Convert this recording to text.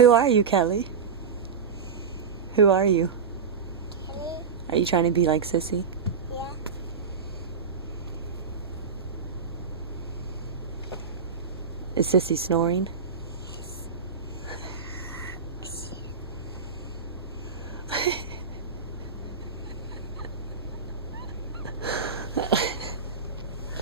Who are you, Kelly? Who are you? Kelly? Are you trying to be like Sissy? Yeah. Is Sissy snoring?